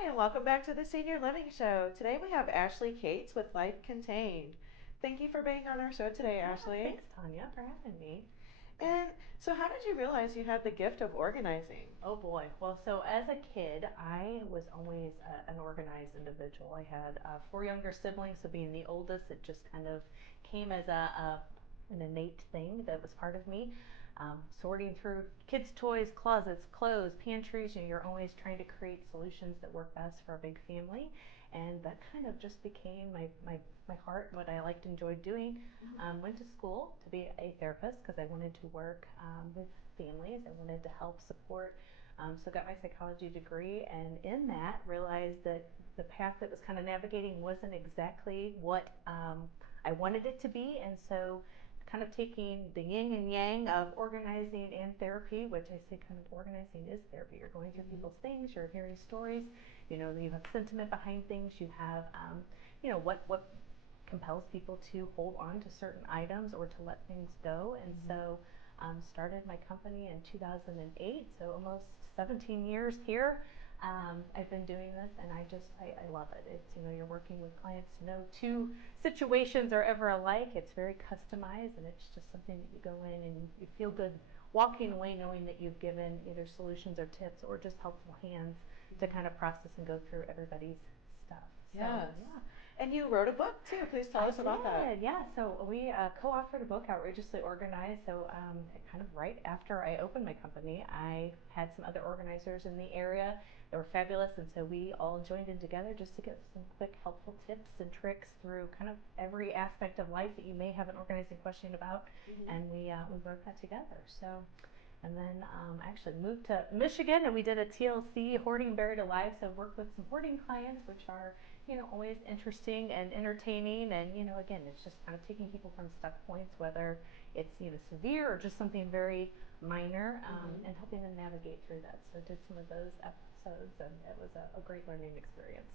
Hi, and welcome back to the Senior Living Show. Today we have Ashley Cates with Life Contained. Thank you for being on our show today, Yeah, Ashley. thanks, Tanya, for having me. And so, how did you realize you had the gift of organizing? Oh boy. Well, so as a kid, I was always an organized individual. I had four younger siblings, so being the oldest, it just kind of came as an innate thing that was part of me. Sorting through kids' toys, closets, clothes, pantries, you're always trying to create solutions that work best for a big family. And that kind of just became my heart, what I liked, enjoyed doing. Went to school to be a therapist because I wanted to work with families. I wanted to help support. So got my psychology degree, and in that realized that the path that was kind of navigating wasn't exactly what I wanted it to be. And so kind of taking the yin and yang of organizing and therapy, which I say kind of organizing is therapy. You're going through people's things, you're hearing stories, you have sentiment behind things, you have, what compels people to hold on to certain items or to let things go. And so started my company in 2008, so almost 17 years here. I've been doing this, and I love it. It's, you're working with clients. No two situations are ever alike. It's very customized, and it's just something that you go in and you feel good walking away knowing that you've given either solutions or tips or just helpful hands to kind of process and go through everybody's stuff. Yes. So, yeah. And you wrote a book too. Please tell us about that. Yeah. So we co-authored a book, Outrageously Organized. So kind of right after I opened my company, I had some other organizers in the area that were fabulous, and so we all joined in together just to get some quick, helpful tips and tricks through kind of every aspect of life that you may have an organizing question about, and we wrote that together. So. And then actually moved to Michigan, and we did a TLC, Hoarding Buried Alive. So worked with some hoarding clients, which are, always interesting and entertaining. And, again, it's just kind of taking people from stuck points, whether it's, severe or just something very minor, and helping them navigate through that. So did some of those episodes, and it was a great learning experience.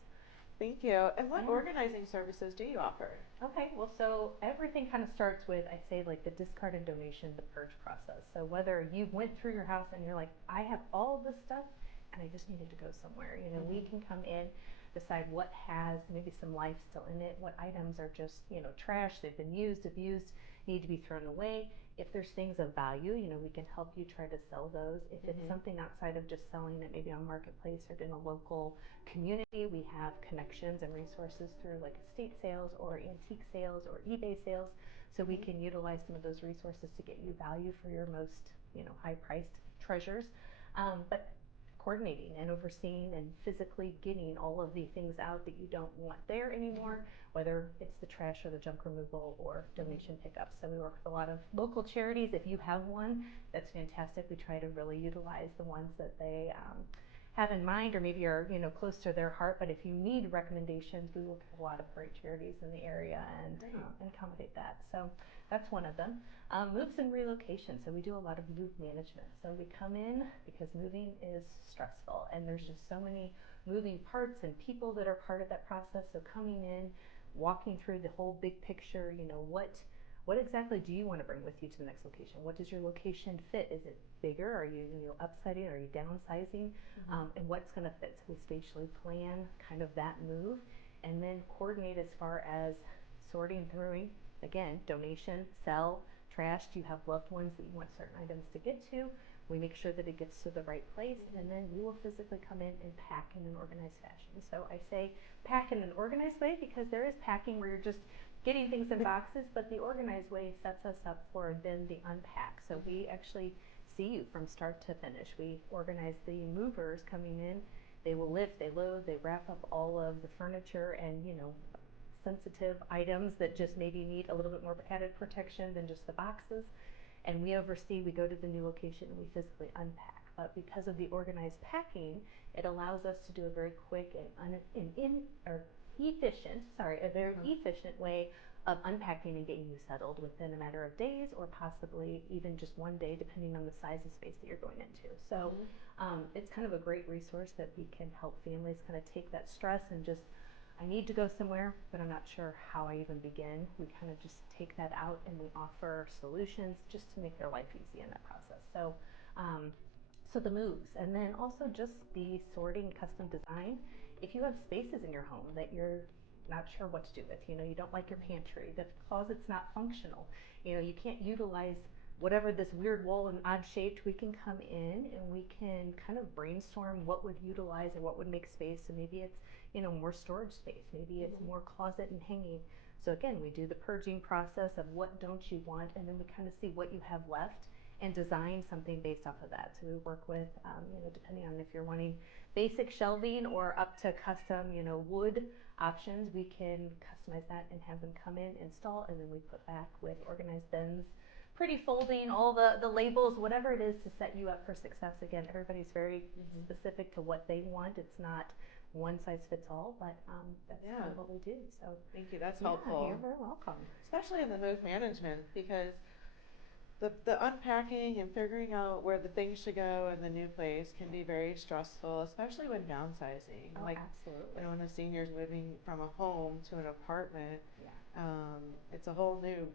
Thank you. And what Yeah. organizing services do you offer? Okay, well, so everything kind of starts with, I'd say, like the discard and donation, the purge process. So whether you went through your house and you're like, I have all this stuff and I just needed to go somewhere, we can come in, decide what has maybe some life still in it, what items are just, trash, they've been used, abused, need to be thrown away. If there's things of value, we can help you try to sell those. If it's something outside of just selling it, maybe on Marketplace or in a local community, we have connections and resources through like estate sales or antique sales or eBay sales. So we can utilize some of those resources to get you value for your most, high priced treasures. But coordinating and overseeing and physically getting all of the things out that you don't want there anymore, whether it's the trash or the junk removal or donation pickup. So we work with a lot of local charities. If you have one, that's fantastic. We try to really utilize the ones that they have in mind or maybe are close to their heart. But if you need recommendations, we work with a lot of great charities in the area and accommodate that. So that's one of them. Moves and relocation. So we do a lot of move management. So we come in because moving is stressful and there's just so many moving parts and people that are part of that process. So coming in, walking through the whole big picture, what exactly do you want to bring with you to the next location? What does your location fit? Is it bigger? Are you, upsiding? Are you downsizing? And what's going to fit? So we spatially plan kind of that move and then coordinate as far as sorting through, again, donation, sell, trash. Do you have loved ones that you want certain items to get to? We make sure that it gets to the right place, and then we will physically come in and pack in an organized fashion. So I say pack in an organized way because there is packing where you're just getting things in boxes, but the organized way sets us up for then the unpack. So we actually see you from start to finish. We organize the movers coming in. They will lift, they load, they wrap up all of the furniture and, sensitive items that just maybe need a little bit more added protection than just the boxes. And we oversee, we go to the new location and we physically unpack. But because of the organized packing, it allows us to do a very quick and efficient way of unpacking and getting you settled within a matter of days or possibly even just one day, depending on the size of space that you're going into. So it's kind of a great resource that we can help families kind of take that stress and just, I need to go somewhere, but I'm not sure how I even begin. We kind of just take that out and we offer solutions just to make their life easy in that process. So the moves, and then also just the sorting custom design if you have spaces in your home that you're not sure what to do with, you don't like your pantry, the closet's not functional, you can't utilize whatever this weird wall and odd shaped, we can come in and we can kind of brainstorm what would utilize and what would make space. So maybe it's, more storage space, maybe it's more closet and hanging. So again, we do the purging process of what don't you want, and then we kind of see what you have left and design something based off of that. So we work with, depending on if you're wanting basic shelving or up to custom, wood options, we can customize that and have them come in, install, and then we put back with organized bins, pretty folding, all the labels, whatever it is to set you up for success. Again, everybody's very specific to what they want. It's not one size fits all, but that's kind of what we do. So thank you. That's helpful. You're very welcome. Especially in the move management, because the unpacking and figuring out where the things should go in the new place can be very stressful, especially when downsizing. Oh, absolutely. When a senior's moving from a home to an apartment, it's a whole new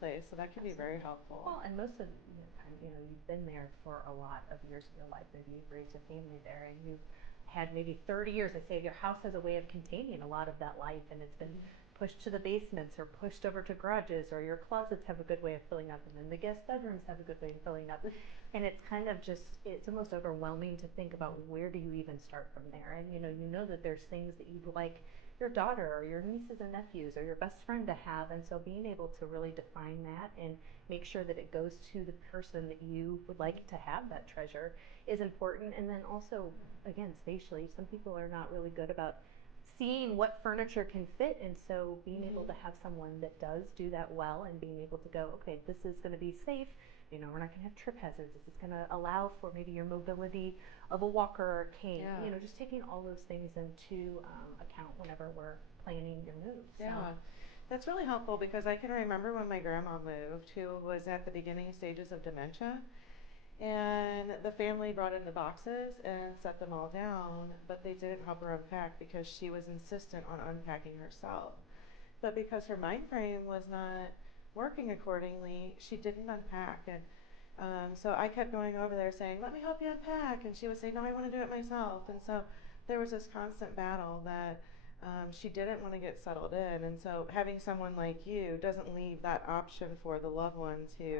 place, so that can be very helpful. Well, and most of the time, you've been there for a lot of years of your life. Maybe you've raised a family there, and you've had maybe 30 years. I say your house has a way of containing a lot of that life, and it's been pushed to the basements or pushed over to garages, or your closets have a good way of filling up, and then the guest bedrooms have a good way of filling up. And it's kind of it's almost overwhelming to think about where do you even start from there. And you know that there's things that you'd like your daughter or your nieces and nephews or your best friend to have, and so being able to really define that and make sure that it goes to the person that you would like to have that treasure is important. And then also, again, spatially, some people are not really good about seeing what furniture can fit, and so being able to have someone that does do that well and being able to go, okay, this is going to be safe, we're not going to have trip hazards, this is going to allow for maybe your mobility of a walker or a cane, just taking all those things into account whenever we're planning your moves. That's really helpful, because I can remember when my grandma moved, who was at the beginning stages of dementia, and the family brought in the boxes and set them all down, but they didn't help her unpack because she was insistent on unpacking herself. But because her mind frame was not working accordingly, she didn't unpack. And so I kept going over there saying, let me help you unpack. And she would say, no, I want to do it myself. And so there was this constant battle that she didn't want to get settled in. And so having someone like you doesn't leave that option for the loved ones who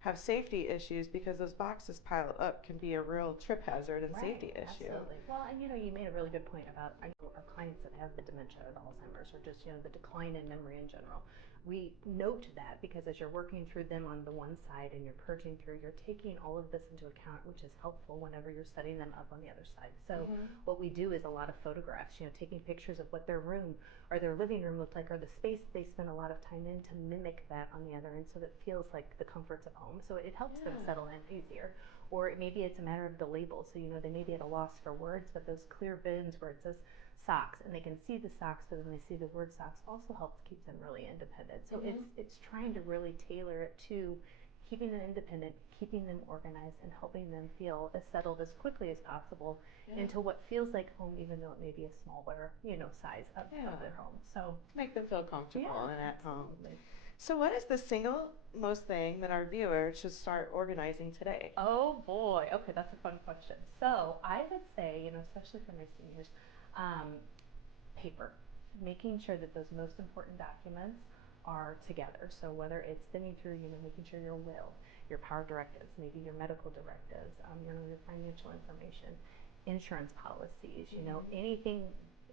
have safety issues, because those boxes piled up can be a real trip hazard and safety issue. Absolutely. Well, and you made a really good point about our clients that have the dementia or the Alzheimer's or just the decline in memory in general. We note that because as you're working through them on the one side and you're purging through, you're taking all of this into account, which is helpful whenever you're setting them up on the other side. So what we do is a lot of photographs, taking pictures of what their room or their living room looked like, or the space they spend a lot of time in, to mimic that on the other end, so that it feels like the comforts of home. So it helps them settle in easier. Or maybe it's a matter of the labels. So they may be at a loss for words, but those clear bins where it says socks, and they can see the socks, but then they see the word socks, also helps keep them really independent. So it's trying to really tailor it to keeping them independent, keeping them organized, and helping them feel as settled as quickly as possible into what feels like home, even though it may be a smaller, size of their home. So make them feel comfortable and at home. So what is the single most thing that our viewers should start organizing today? Oh boy, okay, that's a fun question. So I would say, especially for my seniors, paper, making sure that those most important documents are together. So whether it's thinning through, making sure your will, your power directives, maybe your medical directives, your financial information, insurance policies, anything,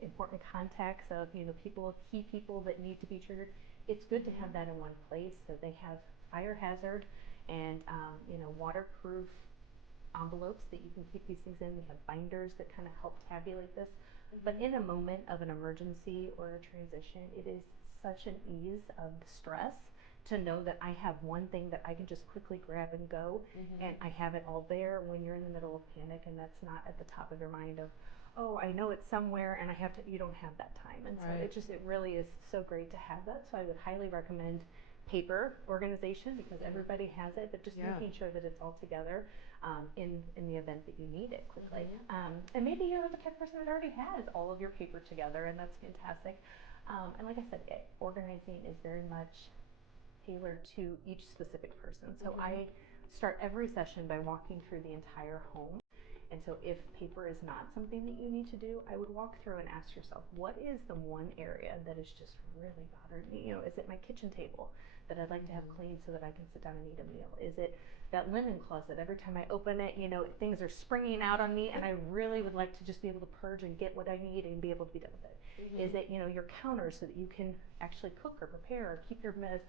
important contacts of, key people that need to be triggered. It's good to have that in one place, so they have fire hazard and, waterproof envelopes that you can keep these things in. We have binders that kind of help tabulate this. But in a moment of an emergency or a transition, it is such an ease of stress to know that I have one thing that I can just quickly grab and go, and I have it all there when you're in the middle of panic, and that's not at the top of your mind of, oh, I know it's somewhere and I have to, you don't have that time. And so it really is so great to have that. So I would highly recommend paper organization, because everybody has it, but just making sure that it's all together in the event that you need it quickly. And maybe you're the type of person that already has all of your paper together, and that's fantastic. And like I said, organizing is very much tailored to each specific person. So I start every session by walking through the entire home and And so if paper is not something that you need to do, I would walk through and ask yourself, what is the one area that is just really bothering me? You know, is it my kitchen table that I'd like to have clean so that I can sit down and eat a meal? Is it that linen closet? Every time I open it, you know, things are springing out on me and I really would like to just be able to purge and get what I need and be able to be done with it. Is it, you know, your counter so that you can actually cook or prepare or keep your mess?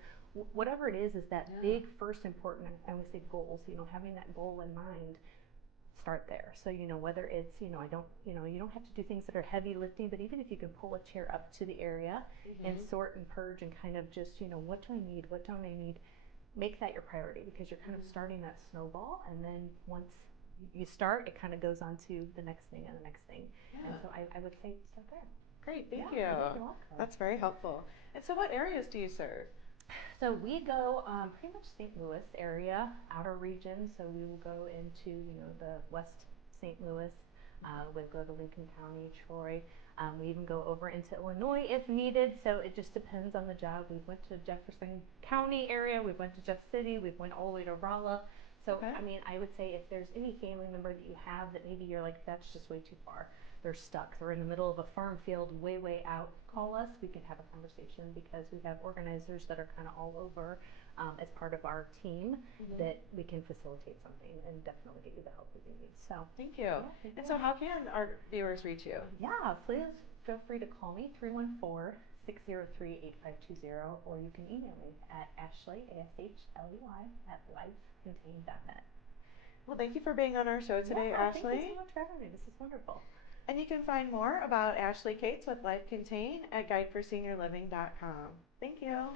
Whatever it is that big first important, I would say goals, you know, having that goal in mind, start there. So, you know, whether it's, you know, you don't have to do things that are heavy lifting, but even if you can pull a chair up to the area and sort and purge and kind of just, you know, what do I need? What don't I need? Make that your priority, because you're kind of starting that snowball, and then once you start, it kind of goes on to the next thing and the next thing. And so I would say start there. Great, thank you. You're welcome. That's very helpful. And so what areas do you serve? So we go pretty much St. Louis area, outer region. So we will go into, you know, the West St. Louis. We'll go to Lincoln County, Troy. We even go over into Illinois if needed. So it just depends on the job. We went to Jefferson County area. We went to Jeff City. We went all the way to Rolla. So, I mean, I would say if there's any family member that you have that maybe you're like, that's just way too far. They're stuck. They're in the middle of a farm field way, way out. Call us. We can have a conversation, because we have organizers that are kind of all over as part of our team that we can facilitate something and definitely get you the help that you need. So thank you. And so how can our viewers reach you? Yeah, please feel free to call me, 314-603-8520, or you can email me at Ashley, ASHLEY, at lifecontained.net. Well, thank you for being on our show today, Ashley. Thank you so much for having me. This is wonderful. And you can find more about Ashley Cates with Life Contained at guideforseniorliving.com. Thank you.